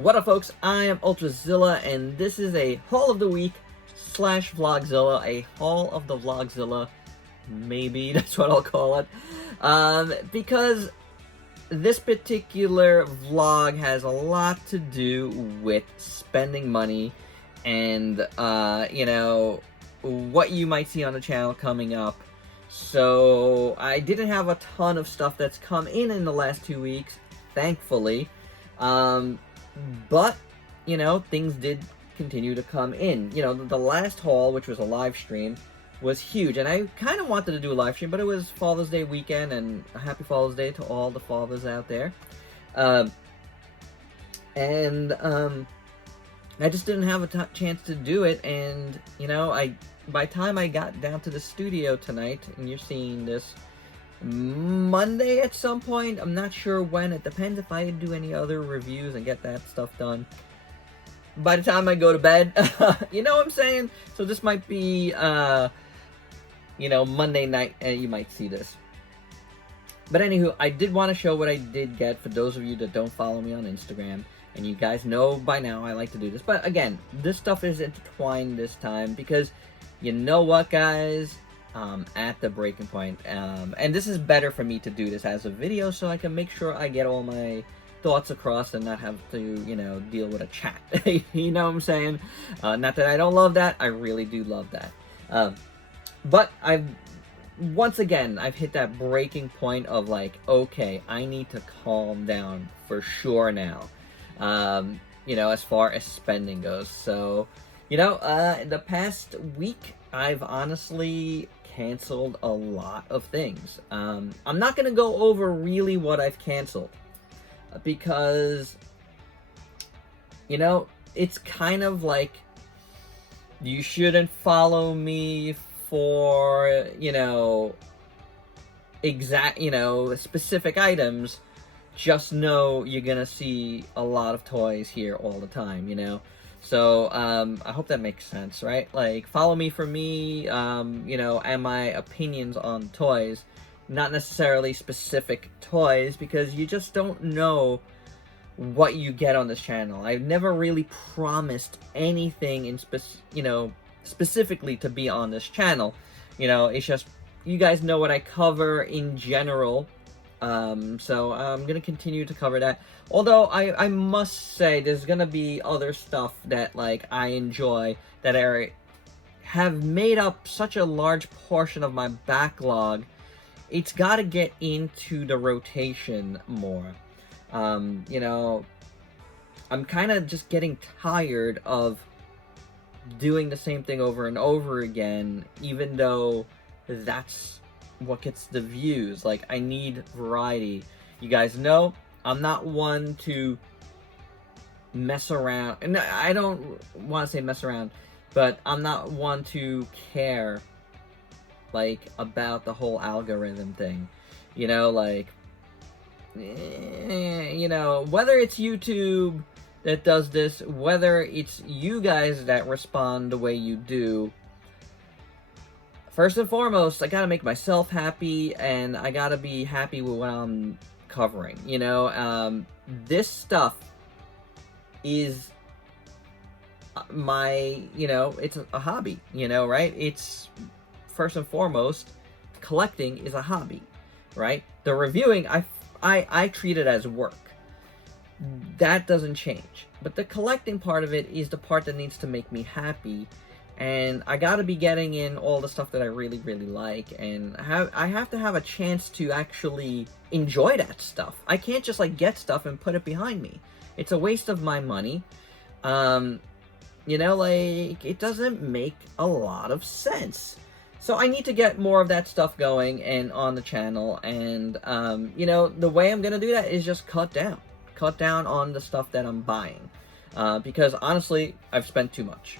What up, folks? I am Ultrazilla, and this is a haul of the week slash Vlogzilla, a haul of the Vlogzilla, maybe that's what I'll call it, because this particular vlog has a lot to do with spending money and, what you might see on the channel coming up. So I didn't have a ton of stuff that's come in the last 2 weeks, thankfully. But, things did continue to come in. The last haul, which was a live stream, was huge. And I kind of wanted to do a live stream, but it was Father's Day weekend, and a happy Father's Day to all the fathers out there. I just didn't have a chance to do it. And, by the time I got down to the studio tonight, and you're seeing this Monday at some point, I'm not sure when, it depends if I do any other reviews and get that stuff done by the time I go to bed. You know what I'm saying? So this might be Monday night, and you might see this. But anywho, I did want to show what I did get for those of you that don't follow me on Instagram, and you guys know by now I like to do this. But again, this stuff is intertwined this time because you know what, guys? At the breaking point, and this is better for me to do this as a video so I can make sure I get all my thoughts across and not have to, deal with a chat. You know what I'm saying? Not that I don't love that, I really do love that. But once again, I've hit that breaking point of like, okay, I need to calm down for sure now, as far as spending goes. So, the past week, I've honestly canceled a lot of things. I'm not going to go over really what I've canceled because, it's kind of like you shouldn't follow me for, specific items. Just know you're going to see a lot of toys here all the time, So, I hope that makes sense, right? Like, follow me for me, and my opinions on toys, not necessarily specific toys, because you just don't know what you get on this channel. I've never really promised anything in specifically to be on this channel. It's just, you guys know what I cover in general. So I'm gonna continue to cover that. Although I must say there's gonna be other stuff that like I enjoy that have made up such a large portion of my backlog. It's got to get into the rotation more. I'm kind of just getting tired of doing the same thing over and over again, even though that's what gets the views. Like, I need variety. You guys know I'm not one to mess around, and I don't want to say mess around, but I'm not one to care like about the whole algorithm thing, whether it's YouTube that does this, whether it's you guys that respond the way you do. First and foremost, I gotta make myself happy, and I gotta be happy with what I'm covering. This stuff is my, it's a hobby, right? It's, first and foremost, collecting is a hobby, right? The reviewing, I treat it as work. That doesn't change. But the collecting part of it is the part that needs to make me happy. And I gotta be getting in all the stuff that I really, really like, and I have to have a chance to actually enjoy that stuff. I can't just like get stuff and put it behind me. It's a waste of my money. It doesn't make a lot of sense. So I need to get more of that stuff going and on the channel, and the way I'm gonna do that is just cut down on the stuff that I'm buying, because honestly, I've spent too much.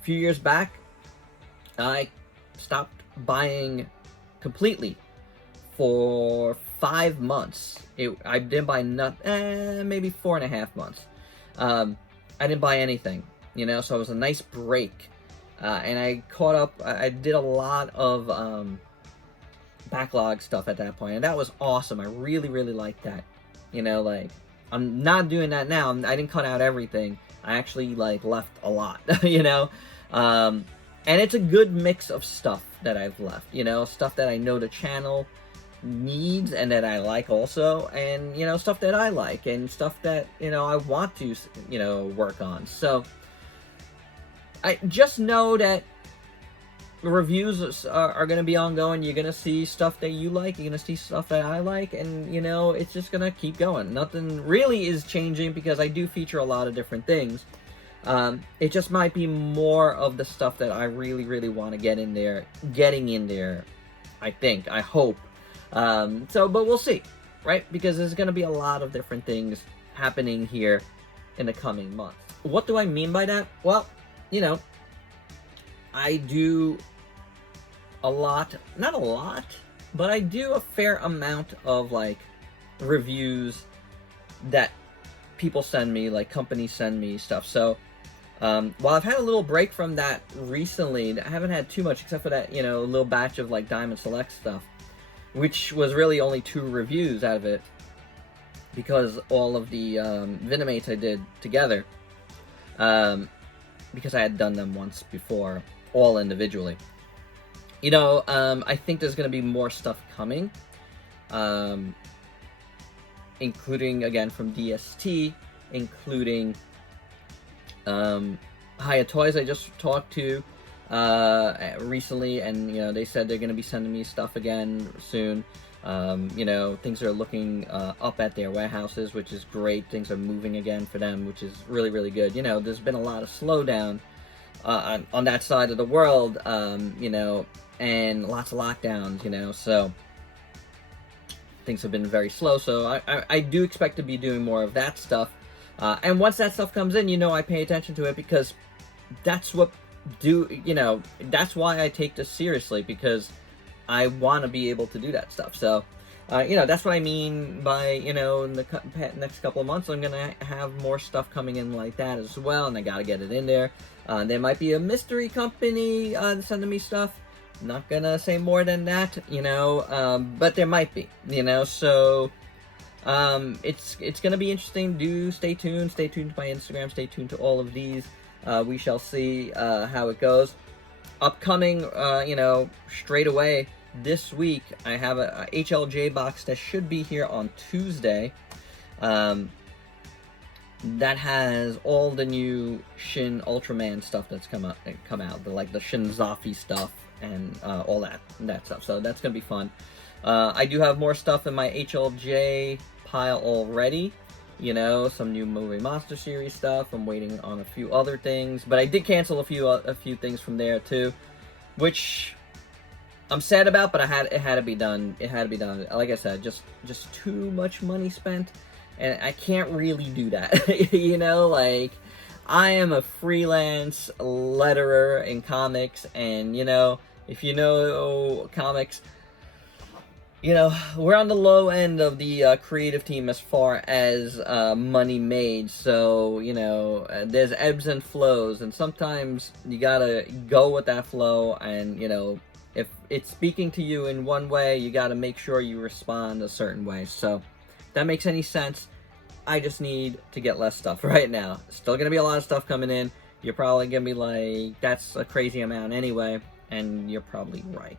A few years back, I stopped buying completely for 5 months. I didn't buy maybe 4.5 months. I didn't buy anything, so it was a nice break. And I caught up. I did a lot of backlog stuff at that point, and that was awesome. I really, really liked that. I'm not doing that now. I didn't cut out everything. I actually like left a lot, you know. And it's a good mix of stuff that I've left, you know, stuff that I know the channel needs and that I like also, and, you know, stuff that I like and stuff that, you know, I want to, you know, work on. So I just know that reviews are going to be ongoing. You're going to see stuff that you like, you're going to see stuff that I like, and, you know, it's just going to keep going. Nothing really is changing because I do feature a lot of different things. It just might be more of the stuff that I really, really want to getting in there, I think, I hope. But we'll see, right? Because there's going to be a lot of different things happening here in the coming months. What do I mean by that? Well, you know, I do a lot, not a lot, but I do a fair amount of, like, reviews that people send me, like, companies send me stuff. So, while I've had a little break from that recently, I haven't had too much, except for that, you know, little batch of, like, Diamond Select stuff, which was really only 2 reviews out of it, because all of the Vinimates I did together, because I had done them once before, all individually. You know, I think there's going to be more stuff coming, including, again, from DST, including Ultrazilla Toys I just talked to recently, and, you know, they said they're going to be sending me stuff again soon. You know, things are looking up at their warehouses, which is great. Things are moving again for them, which is really, really good. You know, there's been a lot of slowdown on that side of the world, you know, and lots of lockdowns, you know, so things have been very slow. So I do expect to be doing more of that stuff. And once that stuff comes in, you know, I pay attention to it, because that's what you know, that's why I take this seriously, because I want to be able to do that stuff. So, you know, that's what I mean by, you know, in the next couple of months, I'm going to have more stuff coming in like that as well, and I got to get it in there. There might be a mystery company sending me stuff. Not going to say more than that, you know, but there might be, you know, so it's going to be interesting. Do stay tuned to my Instagram, stay tuned to all of these. We shall see how it goes. Upcoming, you know, straight away this week, I have a HLJ box that should be here on Tuesday. That has all the new Shin Ultraman stuff that's come out, like the Shin Zafi stuff and all that stuff. So that's gonna be fun. I do have more stuff in my HLJ pile already. You know, some new Movie Monster series stuff. I'm waiting on a few other things, but I did cancel a few things from there too, which I'm sad about. But it had to be done. It had to be done. Like I said, just too much money spent, and I can't really do that. You know, like, I am a freelance letterer in comics, and, you know, if you know comics, you know, we're on the low end of the creative team as far as money made. So, you know, there's ebbs and flows, and sometimes you gotta go with that flow. And, you know, if it's speaking to you in one way, you gotta make sure you respond a certain way. So, if that makes any sense, I just need to get less stuff right now. Still gonna be a lot of stuff coming in. You're probably gonna be like, that's a crazy amount anyway, and you're probably right.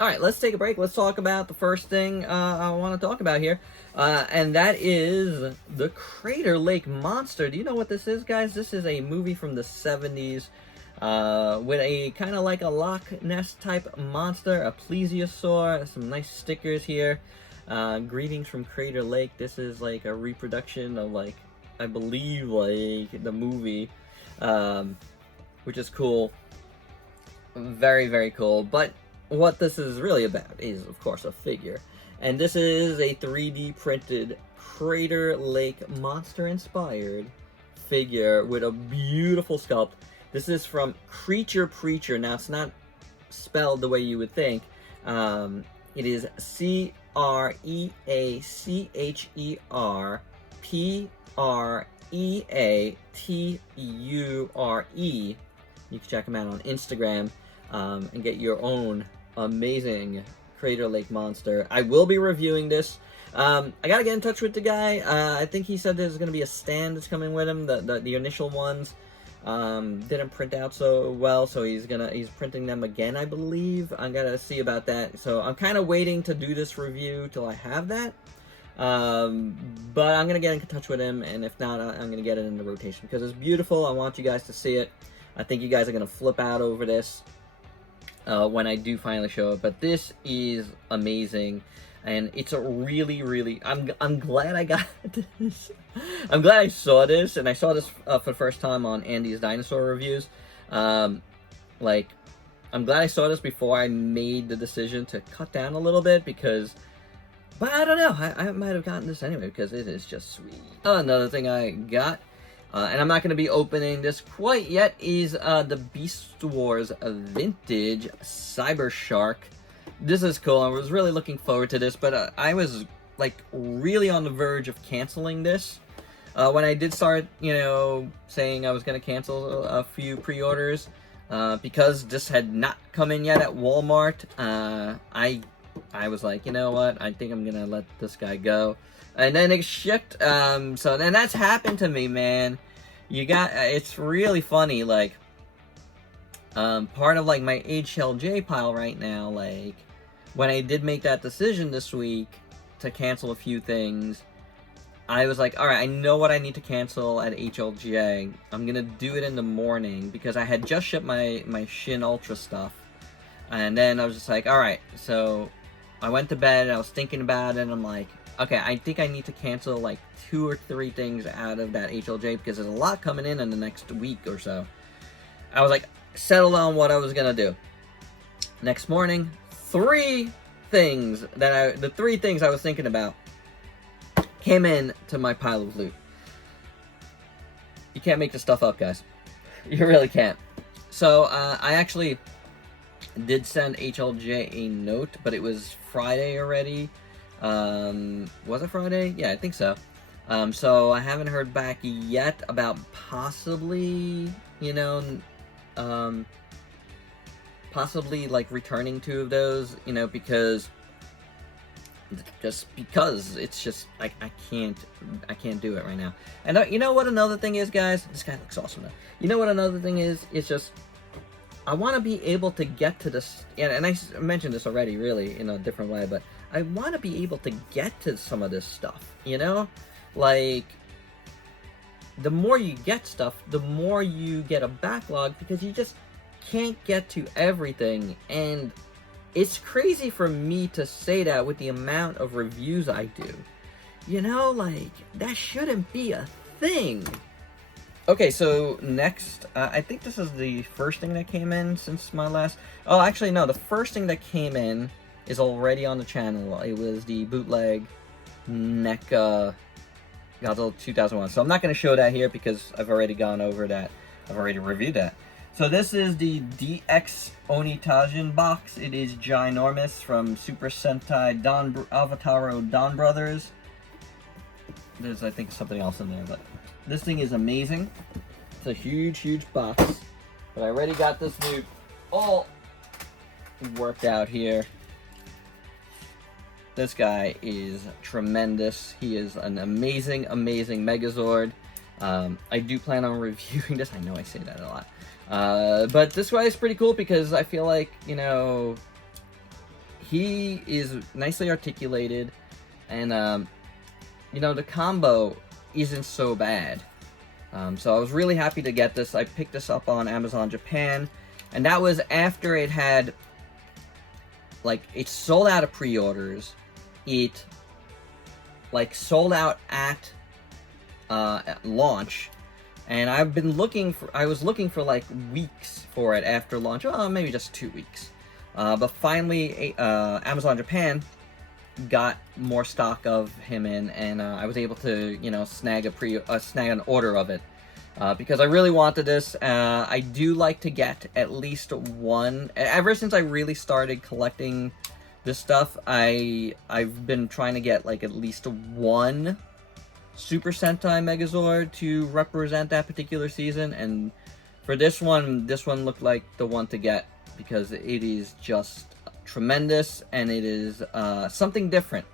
Alright, let's take a break. Let's talk about the first thing I want to talk about here. And that is the Crater Lake Monster. Do you know what this is, guys? This is a movie from the 70s with a kind of like a Loch Ness type monster, a plesiosaur. Some nice stickers here. Greetings from Crater Lake. This is like a reproduction of, like, I believe, like, the movie, which is cool. Very, very cool. But what this is really about is, of course, a figure. And this is a 3D printed Crater Lake Monster-inspired figure with a beautiful sculpt. This is from Creature Preacher. Now, it's not spelled the way you would think. It is CREACHERPREATURE. You can check them out on Instagram and get your own amazing Crater Lake Monster. I will be reviewing this. I gotta get in touch with the guy. I think he said there's gonna be a stand that's coming with him. The initial ones didn't print out so well, so he's printing them again, I believe. I gotta see about that. So I'm kind of waiting to do this review till I have that. But I'm gonna get in touch with him, and if not, I'm gonna get it in the rotation because it's beautiful. I want you guys to see it. I think you guys are gonna flip out over this when I do finally show it. But this is amazing. And it's a really, I'm glad I got this. I'm glad I saw this, and I saw this for the first time on Andy's Dinosaur Reviews. Like, I'm glad I saw this before I made the decision to cut down a little bit, because, but I don't know, I might have gotten this anyway, because it is just sweet. Another thing I got, and I'm not going to be opening this quite yet, is the Beast Wars Vintage Cyber Shark. This is cool. I was really looking forward to this, but I was like really on the verge of canceling this when I did start, you know, saying I was going to cancel a few pre-orders because this had not come in yet at Walmart. I was like, you know what? I think I'm gonna let this guy go, and then it shipped. So then that's happened to me, man. It's really funny. Like, part of like my HLJ pile right now, like, when I did make that decision this week to cancel a few things, I was like, alright, I know what I need to cancel at HLJ. I'm gonna do it in the morning, because I had just shipped my Shin Ultra stuff. And then I was just like, alright, so I went to bed, and I was thinking about it, and I'm like, okay, I think I need to cancel like 2 or 3 things out of that HLJ, because there's a lot coming in the next week or so. I was like, settled on what I was gonna do. Next morning, the 3 things I was thinking about came in to my pile of loot. You can't make this stuff up, guys. You really can't. So, I actually did send HLJ a note, but it was Friday already. Was it Friday? Yeah, I think so. So I haven't heard back yet about possibly, you know, possibly like returning 2 of those, you know, because it's just I can't do it right now. And you know what another thing is, guys? This guy looks awesome though. You know what another thing is? It's just I want to be able to get to this, and I mentioned this already, really, in a different way, but I want to be able to get to some of this stuff, you know? Like, the more you get stuff, the more you get a backlog, because you just can't get to everything. And it's crazy for me to say that with the amount of reviews I do. You know, like, that shouldn't be a thing. Okay, so next, I think this is the first thing that came in since my last... Oh, actually, no, the first thing that came in is already on the channel. It was the bootleg NECA Godzilla 2001. So I'm not going to show that here because I've already gone over that. I've already reviewed that. So this is the DX Onitajin box. It is ginormous, from Super Sentai Avataro Don Brothers. There's, I think, something else in there, but this thing is amazing. It's a huge box. But I already got this new all worked out here. This guy is tremendous. He is an amazing Megazord. I do plan on reviewing this. I know I say that a lot. But this guy is pretty cool because I feel like, you know, he is nicely articulated, and, you know, the combo isn't so bad. So I was really happy to get this. I picked this up on Amazon Japan, and that was after it had, like, it sold out of pre-orders. It, like, sold out at launch. And I've been looking for, I was looking for like weeks for it after launch. Oh, maybe just 2 weeks. But finally, Amazon Japan got more stock of him in, and I was able to, you know, snag an order of it. Because I really wanted this. I do like to get at least one. Ever since I really started collecting this stuff, I've been trying to get like at least one Super Sentai Megazord to represent that particular season, and for this one looked like the one to get because it is just tremendous, and it is something different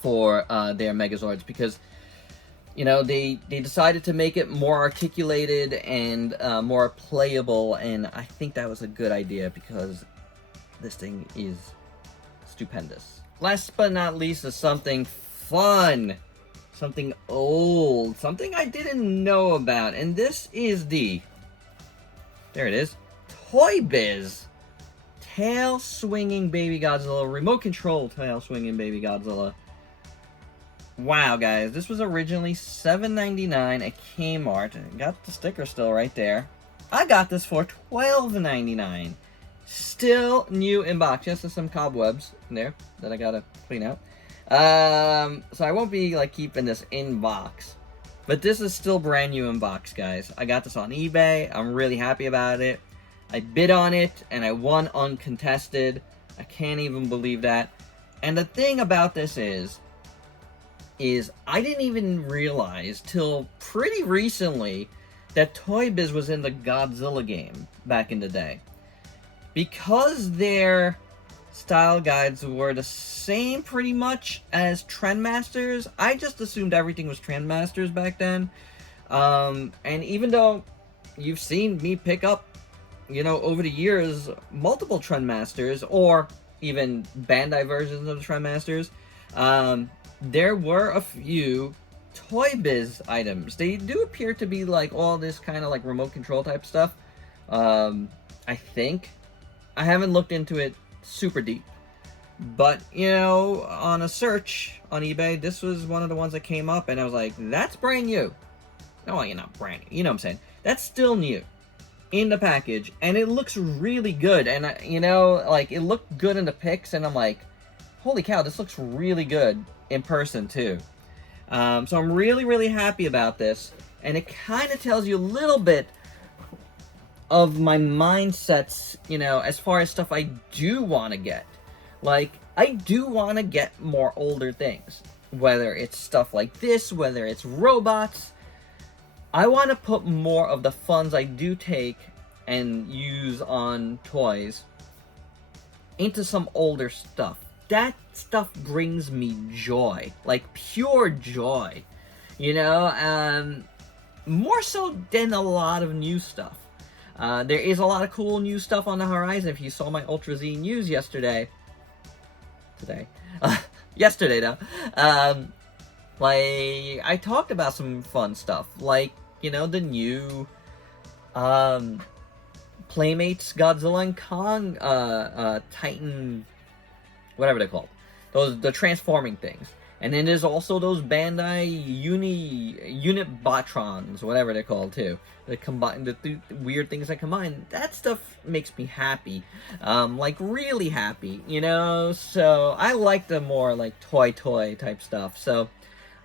for their Megazords, because you know, they decided to make it more articulated and more playable, and I think that was a good idea because this thing is stupendous. Last but not least is something fun, something old, something I didn't know about, and this is the, there it is, Toy Biz Tail Swinging Baby Godzilla, remote control Tail Swinging Baby Godzilla. Wow, guys, this was originally $7.99 at Kmart. Got the sticker still right there. I got this for $12.99. Still new in box. Just some cobwebs in there that I gotta clean out. So I won't be like keeping this in box. But this is still brand new in box, guys. I got this on eBay. I'm really happy about it. I bid on it and I won uncontested. I can't even believe that. And the thing about this is I didn't even realize till pretty recently that Toy Biz was in the Godzilla game back in the day. Because their style guides were the same pretty much as Trendmasters, I just assumed everything was Trendmasters back then. And even though you've seen me pick up, you know, over the years, multiple Trendmasters, or even Bandai versions of the Trendmasters, there were a few Toy Biz items. They do appear to be like all this kind of like remote control type stuff. I think. I haven't looked into it super deep. But, you know, on a search on eBay, this was one of the ones that came up, and I was like, that's brand new. No, you're not brand new. You know what I'm saying? That's still new in the package, and it looks really good. And, you know, like, it looked good in the pics, and I'm like, holy cow, this looks really good in person too. So I'm really, really happy about this, and it kind of tells you a little bit of my mindsets, you know, as far as stuff I do want to get. Like, I do want to get more older things, whether it's stuff like this, whether it's robots. I want to put more of the funds I do take and use on toys into some older stuff. That stuff brings me joy, like pure joy, you know, more so than a lot of new stuff. There is a lot of cool new stuff on the horizon. If you saw my Ultrazilla news yesterday, yesterday though, like, I talked about some fun stuff, like, you know, the new, Playmates Godzilla and Kong, Titan, whatever they're called. The transforming things. And then there's also those Bandai Unit Botrons, whatever they're called too. The weird things that combine. That stuff makes me happy. Like really happy, you know? So I like the more like toy type stuff. So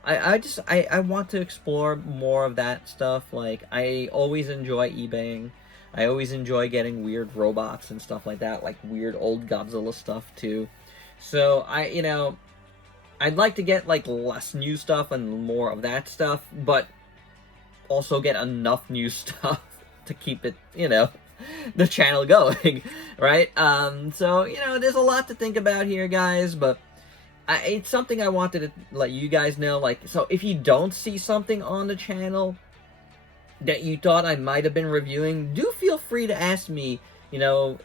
I want to explore more of that stuff. Like, I always enjoy eBaying. I always enjoy getting weird robots and stuff like that, like weird old Godzilla stuff too. So you know, I'd like to get like less new stuff and more of that stuff, but also get enough new stuff to keep it, you know, the channel going, right? So, you know, there's a lot to think about here, guys, but it's something I wanted to let you guys know. Like, so if you don't see something on the channel that you thought I might have been reviewing, do feel free to ask me, you know,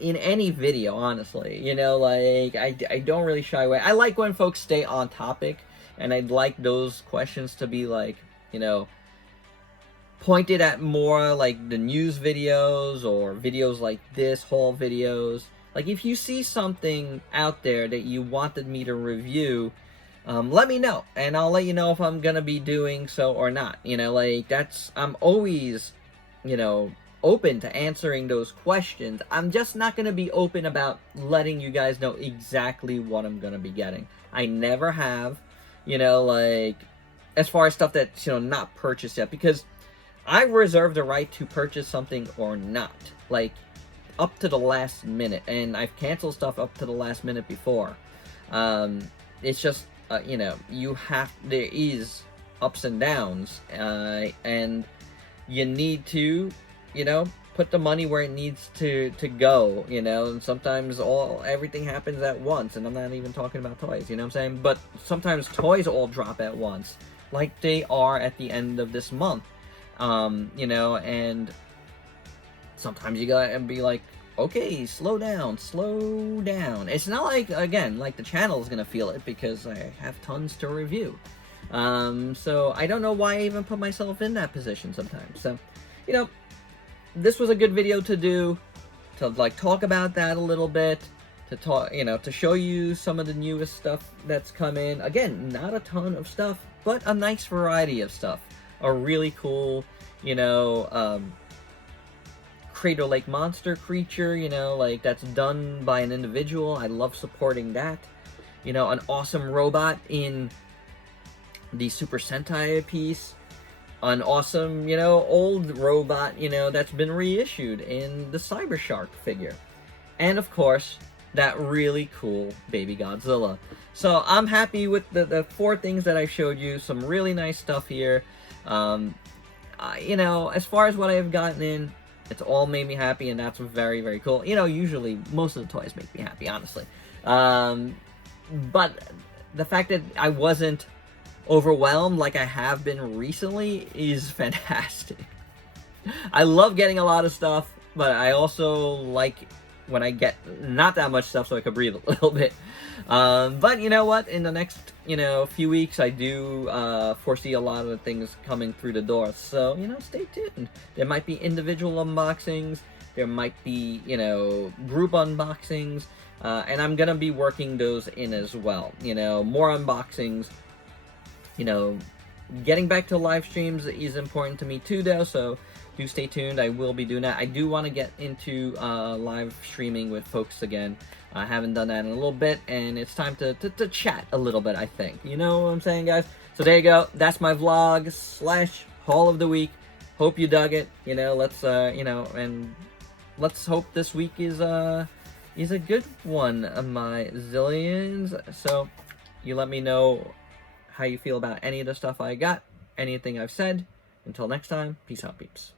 in any video, honestly. You know, like, I don't really shy away. I like when folks stay on topic, and I'd like those questions to be, like, you know, pointed at more, like, the news videos, or videos like this, haul videos. Like, if you see something out there that you wanted me to review, let me know, and I'll let you know if I'm gonna be doing so or not. You know, like, I'm always, you know, open to answering those questions. I'm just not gonna be open about letting you guys know exactly what I'm gonna be getting. I never have, you know, like, as far as stuff that's, you know, not purchased yet, because I reserve the right to purchase something or not, like, up to the last minute, and I've canceled stuff up to the last minute before. It's just, you know, there is ups and downs, and you need to, you know, put the money where it needs to go, you know. And sometimes everything happens at once, and I'm not even talking about toys, you know what I'm saying? But sometimes toys all drop at once, like they are at the end of this month, you know. And sometimes you gotta be like, okay, slow down, slow down. It's not like, again, like the channel is gonna feel it because I have tons to review. So I don't know why I even put myself in that position sometimes. So, you know, this was a good video to do, to like talk about that a little bit, to talk, you know, to show you some of the newest stuff that's come in. Again, not a ton of stuff, but a nice variety of stuff. A really cool, you know, Crater Lake monster creature, you know, like that's done by an individual. I love supporting that. You know, an awesome robot in the Super Sentai piece. An awesome, you know, old robot, you know, that's been reissued in the Cyber Shark figure. And of course, that really cool baby Godzilla. So I'm happy with the 4 things that I showed you. Some really nice stuff here. You know, as far as what I've gotten in, it's all made me happy, and that's very, very cool. You know, usually most of the toys make me happy, honestly. But the fact that I wasn't overwhelmed like I have been recently is fantastic. I love getting a lot of stuff, but I also like when I get not that much stuff so I can breathe a little bit. But you know what? In the next, you know, few weeks, I do foresee a lot of the things coming through the door. So, you know, stay tuned. There might be individual unboxings. There might be, you know, group unboxings. And I'm going to be working those in as well. You know, more unboxings. You know, getting back to live streams is important to me too, though. So do stay tuned. I will be doing that. I do want to get into live streaming with folks again. I haven't done that in a little bit, and it's time to chat a little bit, I think. You know what I'm saying, guys? So there you go. That's my vlog / haul of the week. Hope you dug it. You know, let's, you know, and let's hope this week is a good one, my zillions. So you let me know how you feel about any of the stuff I got, anything I've said. Until next time, peace out, peeps.